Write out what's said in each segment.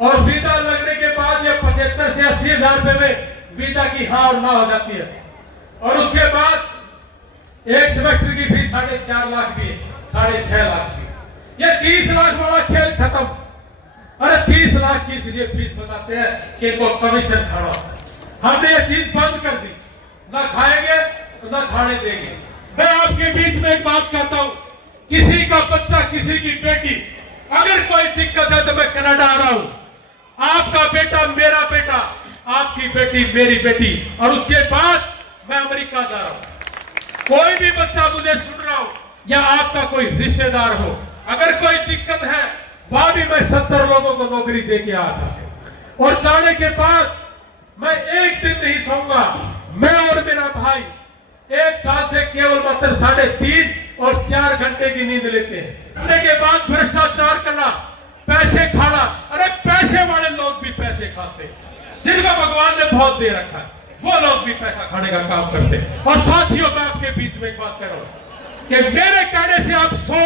और वीजा लगने के बाद ये 75 से 80 हजार रुपए में वीजा की हाँ और ना हो जाती है। और उसके बाद एक सेमेस्टर की फीस 4.5 लाख भी है, 6.5 लाख भी। ये 30 लाख वाला खेल खत्म। अरे 30 लाख की इसलिए फीस बताते हैं कि इनको कमीशन खाना। हमने ये चीज बंद कर दी, ना खाएंगे तो ना खाने देंगे। मैं आपके बीच में एक बात कहता हूं, किसी का बच्चा, किसी की बेटी, अगर कोई दिक्कत है तो मैं कनाडा आ रहा हूं। आपका बेटा मेरा बेटा, आपकी बेटी मेरी बेटी, और उसके बाद मैं अमेरिका जा रहा हूं। कोई भी बच्चा मुझे सुन रहा हो या आपका कोई रिश्तेदार हो, अगर कोई दिक्कत है, वहां भी मैं 70 लोगों को नौकरी दे के आया था। और जाने के बाद मैं एक दिन नहीं सोऊंगा। मैं और मेरा भाई एक साल से केवल मात्र 3.5 और 4 घंटे की नींद लेते हैं। करने के बाद भ्रष्टाचार करना, पैसे खाना। अरे पैसे वाले लोग भी पैसे खाते हैं, जिनको भगवान ने बहुत दे रखा है, वो लोग भी पैसा खाने का काम करते हैं। और साथियों, मैं आपके बीच में एक बात कह रहा हूं कि मेरे कहने से आप 100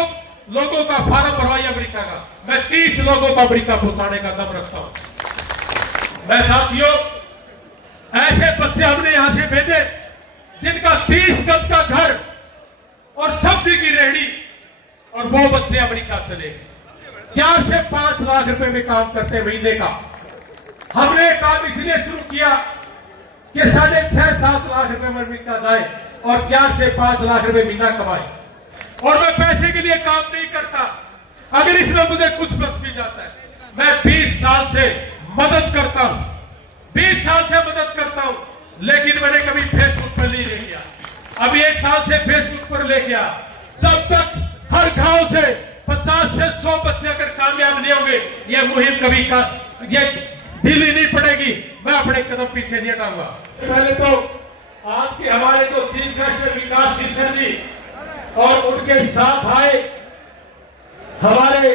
लोगों का फार्म भरवाइए अमेरिका का, मैं 30 लोगों को अमेरिका पहुंचाने का दम रखता हूं। मैं साथियों, ऐसे बच्चे हमने यहां से भेजे जिनका 30 गज का घर और सब्जी की रेहड़ी, और वो बच्चे अमेरिका चले गए। 4 से 5 लाख रुपए में काम करते महीने का। हमने काम इसलिए शुरू किया कि 6.5-7 लाख रुपए में अमेरिका जाए और 4 से 5 लाख रुपए महीना कमाए। और मैं पैसे के लिए काम नहीं करता। अगर इसमें मुझे कुछ बच भी जाता है, मैं 20 साल से मदद करता हूं, 20 साल से मदद करता हूं, लेकिन मैंने कभी फेसबुक पर नहीं ले लिया। अभी 1 साल से फेसबुक पर ले गया। जब तक हर गांव से 50 से 100 बच्चे अगर कामयाब नहीं होंगे, ये मुहिम कभी ये ढीली नहीं पड़ेगी। मैं अपने कदम पीछे नहीं हटाऊंगा। पहले तो आज के हमारे जो चीफ मिनिस्टर विकास शीर्षण जी और उनके साथ आए हमारे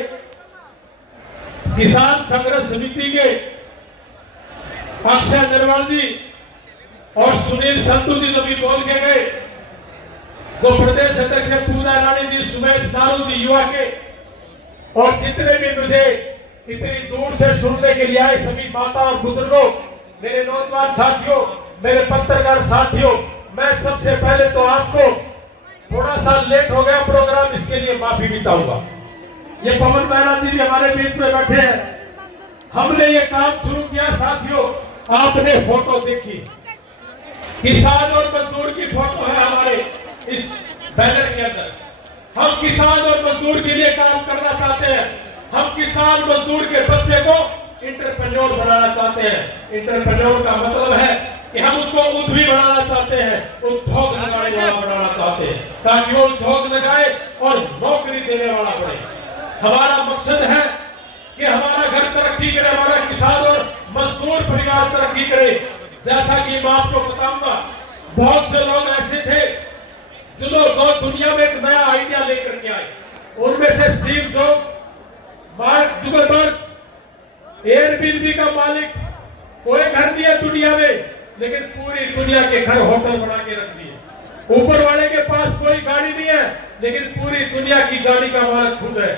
किसान संघर्ष समिति के अक्षय निर्मल जी और सुनील संतु जी जो भी बोल के गए, तो प्रदेश अध्यक्ष पूजा रानी जी, सुमेश नारू जी युवा के, और जितने भी मुझे इतनी दूर से सुनने के लिए आए सभी माता और बुजुर्गों, मेरे नौजवान साथियों, मेरे पत्रकार साथियों, मैं सबसे पहले तो आपको, थोड़ा सा लेट हो गया प्रोग्राम, इसके लिए माफी भी चाहूंगा। ये पवन महरा जी भी हमारे बीच में बैठे हैं। हमने ये काम शुरू किया साथियों, आपने फोटो देखी, किसान और मजदूर की फोटो है हमारे इस बैनर के अंदर। हम किसान और मजदूर के लिए काम करना चाहते हैं। हम किसान मजदूर के बच्चे को इंटरप्रेन्योर बनाना चाहते हैं। इंटरप्रेन्योर का मतलब है कि हम उसको उद्यमी बनाना चाहते हैं, उद्योग लगाने वाला बनाना चाहते हैं, ताकि वो उद्योग लगाए और नौकरी देने वाला बने। हमारा मकसद है कि हमारा घर तरक्की करे, हमारा किसान और मजदूर परिवार तरक्की करे। जैसा कि मैं आपको बताऊंगा, बहुत से लोग ऐसे थे जो लोग दुनिया में एक नया आइडिया लेकर के आए। उनमें से Steve jobs, mark Zuckerberg, Airbnb का मालिक। कोई घर नहीं है दुनिया में, लेकिन पूरी दुनिया के घर होटल बना के रख दिए। ऊपर वाले के पास कोई गाड़ी नहीं है, लेकिन पूरी दुनिया की गाड़ी का मालिक खुद है।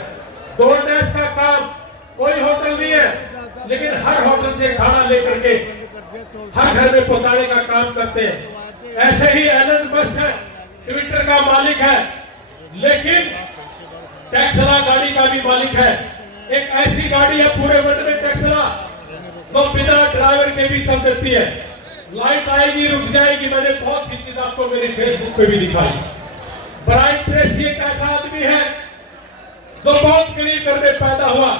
डोरडैश का काम, कोई होटल नहीं है, लेकिन हर होटल से खाना लेकर के हर घर में पहुंचाने का काम करते हैं। ऐसे ही एलन मस्क है, ट्विटर का मालिक है, लेकिन टेस्ला गाड़ी का भी मालिक है। एक ऐसी गाड़ी है पूरे वर्ल्ड में टेस्ला, तो बिना ड्राइवर के भी चल देती है। लाइट आएगी, रुक जाएगी। मैंने बहुत सी चीज आपको मेरी फेसबुक पे भी दिखाई। ब्रायन ट्रेसी एक ऐसा आदमी है जो बहुत गरीब घर में पैदा हुआ,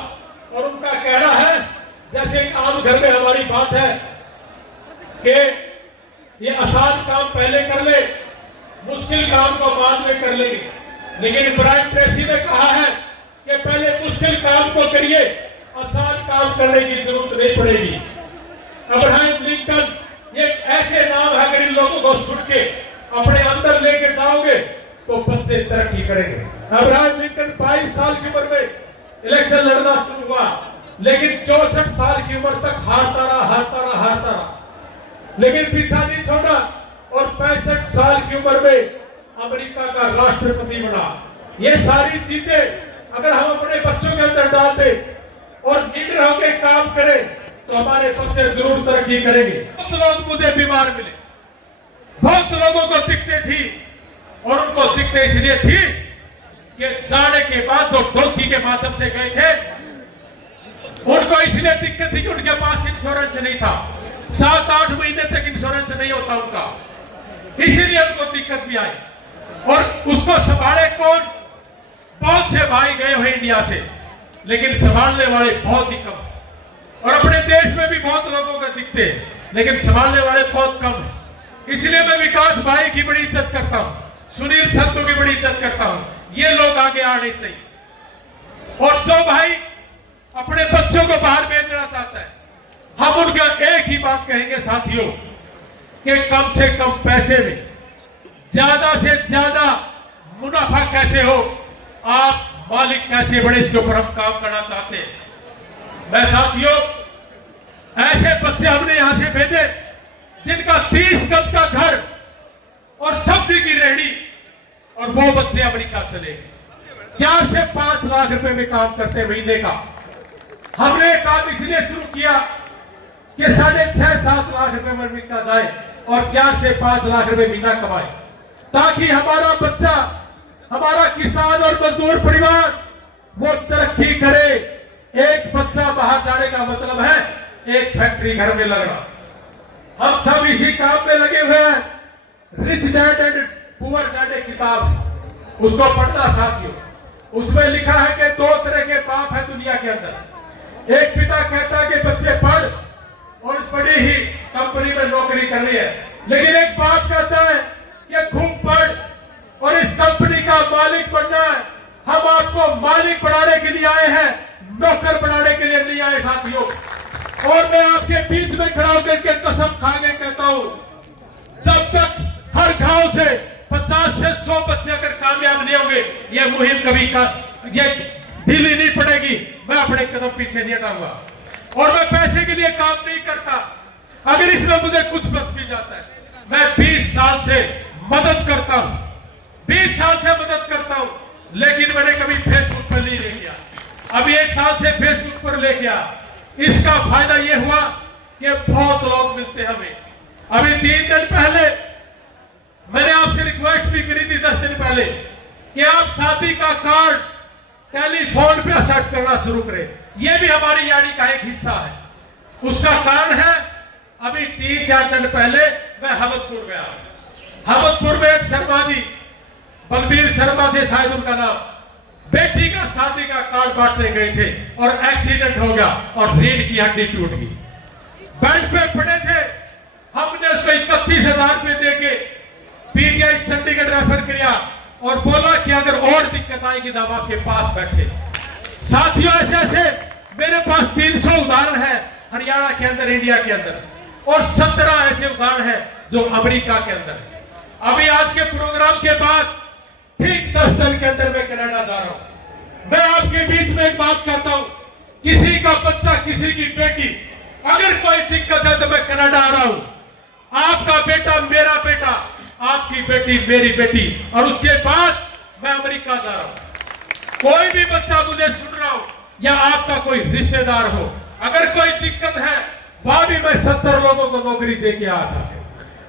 और उनका कहना है, जैसे एक आम घर में हमारी बात है कि ये आसान काम पहले कर ले, मुश्किल काम को बाद में कर लेंगे, लेकिन ब्रायन ट्रेसी ने कहा है कि पहले मुश्किल काम को करिए, आसान काम करने की जरूरत नहीं पड़ेगी। अब्राहम लिंकन, ये ऐसे नाम है, अगर इन लोगों को सुन के अपने अंदर लेके जाओगे तो बच्चे तरक्की करेंगे। अब्राहम लिंकन 22 साल की उम्र में इलेक्शन लड़ना शुरू हुआ, लेकिन 64 साल की उम्र तक हारता रहा, लेकिन पीछा नहीं छोड़ा, और 65 साल की उम्र में अमेरिका का राष्ट्रपति बना। ये सारी चीजें अगर हम अपने बच्चों के अंदर डालते और निडर होकर काम करें तो हमारे बच्चे जरूर तरक्की करेंगे। बहुत लोग मुझे बीमार मिले, बहुत लोगों को दिक्कतें थी और उनको दिक्कतें इसलिए थी कि जाने के बाद जो डोंकी के माध्यम से गए थे उनको इसलिए दिक्कत थी कि उनके पास इंश्योरेंस नहीं था। 7-8 महीने तक इंश्योरेंस नहीं होता उनका, इसीलिए उनको दिक्कत भी आई। और उसको संभाले कौन? बहुत से भाई गए हुए इंडिया से, लेकिन संभालने वाले बहुत ही कम। और अपने देश में भी बहुत लोगों को दिखते हैं, लेकिन संभालने वाले बहुत कम है। इसलिए मैं विकास भाई की बड़ी इज्जत करता हूं, सुनील संतों की बड़ी इज्जत करता हूं। ये लोग आगे आने चाहिए। और जो भाई अपने बच्चों को बाहर भेजना चाहता है, हम उनका एक ही बात कहेंगे साथियों कि कम से कम पैसे में ज्यादा से ज्यादा मुनाफा कैसे हो, आप मालिक कैसे बड़े, इसके ऊपर हम काम करना चाहते हैं। मैं साथियों ऐसे बच्चे हमने यहां से भेजे जिनका 30 गज का घर और सब्जी की रेहड़ी, और वो बच्चे अमेरिका चले गए। 4 से 5 लाख रुपए में काम करते महीने का। हमने काम इसलिए शुरू किया कि 6.5-7 लाख रुपए में अमेरिका जाए और 4 से 5 लाख रुपए महीना कमाए, ताकि हमारा बच्चा, हमारा किसान और मजदूर परिवार वो तरक्की करे। एक बच्चा बाहर जाने का मतलब है एक फैक्ट्री घर में लगना। हम सब इसी काम में लगे हुए हैं। Rich dad and poor dad एक किताब, उसको पढ़ना साथियों। उसमें लिखा है कि 2 तरह के बाप है दुनिया के अंदर। एक पिता कहता है कि बच्चे पढ़ और इस बड़ी ही कंपनी में नौकरी करनी है, लेकिन एक बाप कहता है कि खूब पढ़ और इस कंपनी का मालिक बनना है। हम आपको मालिक बनाने के लिए आए हैं, नौकर बनाने के लिए नहीं आए साथियों। और मैं आपके बीच में खड़ा होकर के कसम खा के कहता हूं, जब तक हर गांव से 50 से 100 बच्चे अगर कामयाब नहीं होंगे, ये मुहिम कभी का ये ढीली नहीं पड़ेगी। मैं अपने कदम पीछे नहीं हटाऊंगा और मैं पैसे के लिए काम नहीं करता। अगर इसमें मुझे कुछ बच भी जाता है, मैं 20 साल से मदद करता हूं, 20 साल से मदद करता हूं, लेकिन मैंने कभी फेसबुक पर नहीं ले लिया। अभी 1 साल से फेसबुक पर लेके आ, इसका फायदा यह हुआ कि बहुत लोग मिलते हैं हमें। अभी 3 दिन पहले मैंने आपसे रिक्वेस्ट भी करी थी 10 दिन पहले कि आप शादी का कार्ड टेलीफोन पे सेट करना शुरू करें। यह भी हमारी यारी का एक हिस्सा है। उसका कारण है, अभी 3-4 दिन पहले मैं हवतपुर गया। हवतपुर में एक शर्मा जी, बलबीर शर्मा थे शायद उनका नाम, बेटी का शादी का कार्ड बांटने गए थे और एक्सीडेंट हो गया और रीढ़ की हड्डी टूट गई। बेड पे पड़े थे, हमने उसको 31,000 रुपए देके पीजीआई चंडीगढ़ रेफर किया और बोला कि अगर और दिक्कत आएगी तो हम आपके पास बैठे। साथियों ऐसे ऐसे मेरे पास 300 उदाहरण है हरियाणा के अंदर, इंडिया के अंदर, और 17 ऐसे उदाहरण है जो अमेरिका के अंदर। अभी आज के प्रोग्राम के बाद ठीक 10 दिन के अंदर मैं कनाडा जा रहा हूं। मैं आपके बीच में एक बात कहता हूं, किसी का बच्चा, किसी की बेटी, अगर कोई दिक्कत है तो मैं कनाडा आ रहा हूं। आपका बेटा मेरा बेटा, आपकी बेटी मेरी बेटी, और उसके बाद मैं अमेरिका जा रहा हूं। कोई भी बच्चा मुझे सुन रहा हो या आपका कोई रिश्तेदार हो, अगर कोई दिक्कत है, वहां भी मैं 70 लोगों को नौकरी दे के आया था।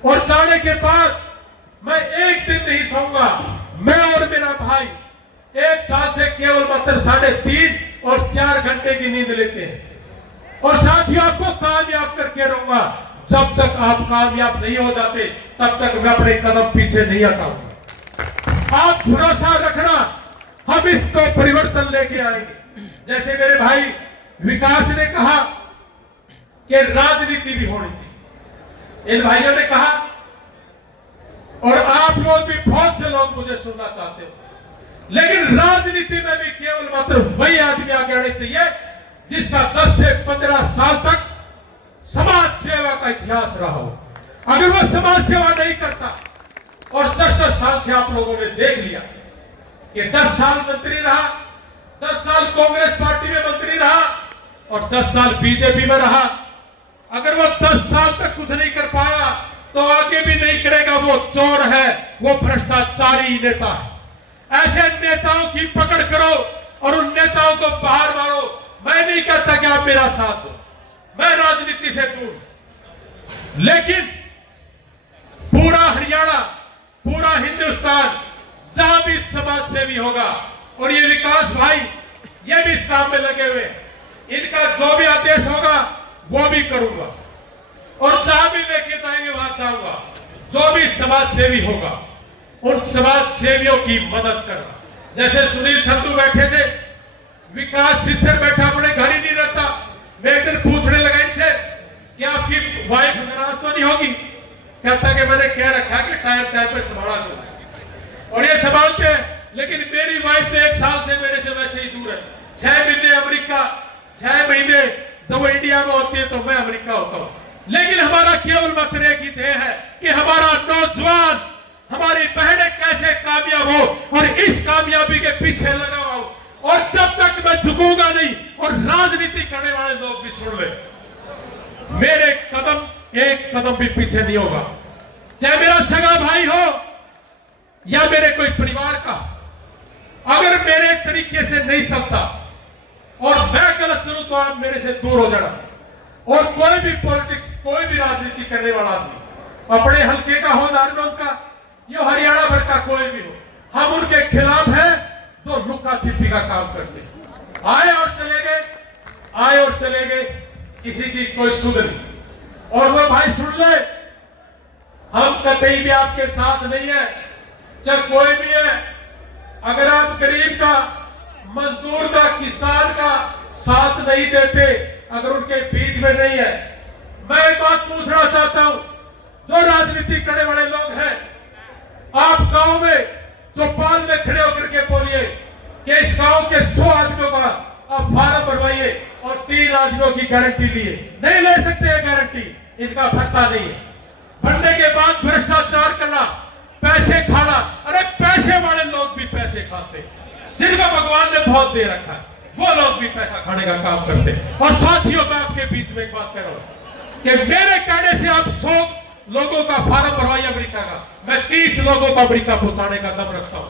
और जाने के बाद मैं एक दिन नहीं सोऊंगा। मैं और मेरा भाई 1 साल से केवल मात्र 3.5 और 4 घंटे की नींद लेते हैं। और साथियों आपको कामयाब करके रहूंगा। जब तक आप कामयाब नहीं हो जाते तब तक मैं अपने कदम पीछे नहीं हटाऊंगा। आप भरोसा रखना, हम इसको परिवर्तन लेके आएंगे। जैसे मेरे भाई विकास ने कहा कि राजनीति भी होनी चाहिए, इन भाइयों ने कहा, और आप लोग भी, बहुत से लोग मुझे सुनना चाहते हो, लेकिन राजनीति में भी केवल मात्र वही आदमी आगे आने चाहिए जिसका 10 से 15 साल तक समाज सेवा का इतिहास रहा हो। अगर वो समाज सेवा नहीं करता, और 10-10 साल से आप लोगों ने देख लिया कि 10 साल मंत्री रहा, 10 साल कांग्रेस पार्टी में मंत्री रहा और 10 साल बीजेपी में रहा, अगर वो 10 साल तक कुछ नहीं कर पाया तो आगे भी नहीं करेगा। वो चोर है, वो भ्रष्टाचारी नेता है। ऐसे नेताओं की पकड़ करो और उन नेताओं को बाहर मारो मैं नहीं कहता कि आप मेरा साथ दो, मैं राजनीति से दूर, लेकिन पूरा हरियाणा, पूरा हिंदुस्तान जहां भी समाज सेवी होगा, और ये विकास भाई ये भी इस काम में लगे हुए, इनका जो भी आदेश होगा वो भी करूंगा, और जहां भी लेके जाएंगे वहां जाऊंगा। जो भी समाज सेवी होगा उन समाज सेवियों की मदद करना। जैसे सुनील संधू बैठे थे, विकास सिस्टर बैठा अपने घर ही नहीं रहता, मैं एक दिन पूछने लगा इनसे कि आपकी वाइफ नाराज तो नहीं होगी? कहता कि मैंने कह रखा कि टाइम टाइम पे संभाला दो, और ये संभालते हैं। लेकिन मेरी वाइफ तो 1 साल से मेरे से वैसे ही दूर है। 6 महीने अमेरिका, 6 महीने जब वो इंडिया में होती है तो मैं अमेरिका होता हूं। लेकिन हमारा केवल मात्र एक ही ध्येय है कि हमारा नौजवान, हमारी बहनें कैसे कामयाब हो, और इस कामयाबी के पीछे लगा हुआ हूं। और जब तक मैं झुकूंगा नहीं, और राजनीति करने वाले लोग भी सुन ले, मेरे कदम एक कदम भी पीछे नहीं होगा। चाहे मेरा सगा भाई हो या मेरे कोई परिवार का, अगर मेरे तरीके से नहीं चलता और मैं गलत चलूं तो आप मेरे से दूर हो जाना। और कोई भी पॉलिटिक्स, कोई भी राजनीति करने वाला आदमी, अपने हल्के का हो, नारनौल का, ये हरियाणा भर का कोई भी हो, हम उनके खिलाफ हैं जो लुका छिपी का काम करते हैं। आए और चले गए, आए और चले गए, किसी की कोई सुध नहीं। और वो भाई सुन ले, हम कतई भी आपके साथ नहीं है, चाहे कोई भी है। अगर आप गरीब का, मजदूर का, किसान का साथ नहीं देते, अगर उनके बीच में नहीं है, मैं एक बात पूछना चाहता हूं, जो राजनीति करने वाले लोग हैं, आप गांव में चौपाल में खड़े होकर के बोलिए कि इस गांव के 100 आदमियों का आप फार्म भरवाइए और 3 आदमियों की गारंटी लिए, नहीं ले सकते ये गारंटी, इनका भत्ता नहीं है। भरने के बाद भ्रष्टाचार करना, पैसे खाना, अरे पैसे वाले लोग भी पैसे खाते, जिनको भगवान ने बहुत दे रखा है, वो लोग भी पैसा खाने का काम करते। और साथियों, मैं आपके बीच में एक बात कह रहा हूं कि मेरे कहने से आप 100 लोगों का फार्म भरवाइए अमेरिका का, मैं 30 लोगों का अमेरिका पहुंचाने का दम रखता हूं।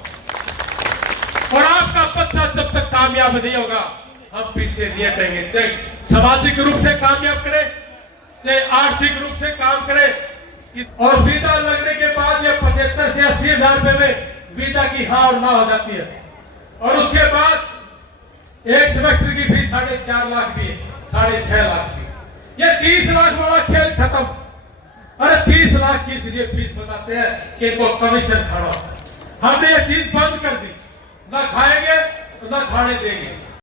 और आपका बच्चा जब तक कामयाब नहीं होगा, हम पीछे नहीं हटेंगे। चाहे सामाजिक रूप से कामयाब करे, चाहे आर्थिक रूप से काम करे। और वीजा लगने के बाद ये 75 से 80 हजार रुपए में वीजा की हाँ और ना हो जाती है, और उसके बाद एक सेमेस्टर की फीस 4.5 लाख भी है, 6.5 लाख भी। ये 30 लाख वाला खेल खत्म। अरे 30 लाख की इसलिए फीस बताते हैं कि इनको कमीशन खाना। हमने ये चीज बंद कर दी, ना खाएंगे तो ना खाने देंगे।